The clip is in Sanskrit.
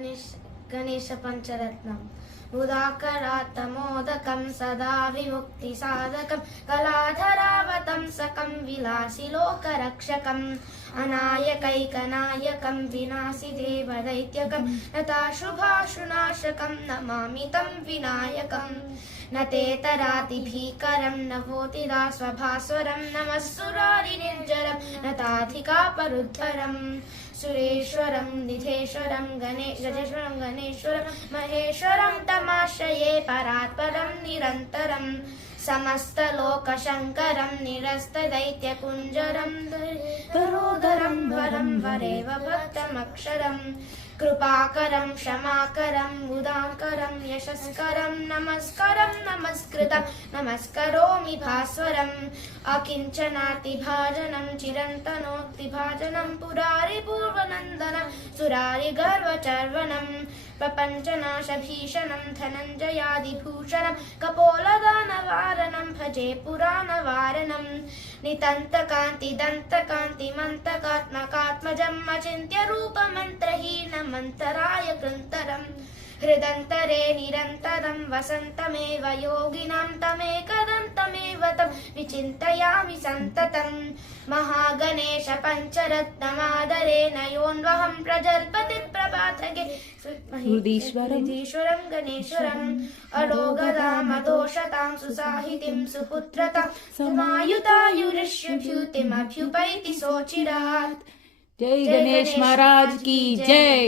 गणेश पंचरत्नम उदाकरात्तमोदकं सदा विमुक्तिसाधकं कलाधरावतंसकं विलासिलोकरक्षकम् अनायकैकनायकं विनाशिदेवदैत्यकं नताशुभाशुनाशकं नमामि तं विनायकम् न तेतरातिभीकरं न वोतिदास्वभास्वरं नमः सुरारिनिर्जरं नताधिकापरुद्धरं सुरेश्वरं निधेश्वरं गजेश्वरं गणेश्वरं महेश्वरं तमाश्रये परात्परं निरन्तरं समस्तलोकशङ्करं निरस्तदैत्यकुञ्जरं तरोदरं वरं वरेव भक्तमक्षरं कृपाकरं क्षमाकरं मुदाकरं यशस्करं नमस्करं नमस्कृतं नमस्करोमि भास्वरम् अकिञ्चनातिभाजनं चिरन्तनोक्तिभाजनं पुरारिपूर्वनन्दनं सुरारिगर्वचर्वणं प्रपञ्चनाशभीषणं धनञ्जयादिभूषणं कपोलदानवारणं भजे पुराणवारणं नितन्तकान्तिदन्तकान्तिमन्तकात्मकात्मजम् अचिन्त्य रूपमन्त्रहीनमन्तराय कृन्तरम् हृदन्तरे निरन्तरं वसन्तमेव योगिनां तमेकदन्तमेव तं विचिन्तयामि सन्ततं महागणेश पञ्चरत्नमादरेण योऽन्वहं प्रजल्पति प्रभातगे हृदीश्वरं गणेश्वरम् अलोगदामदोषतां सुसाहितिं सुपुत्रतां समायुतायुरिष्यभ्युतिमभ्युपैति सोचिरात्। जय गणेश महाराज की जय।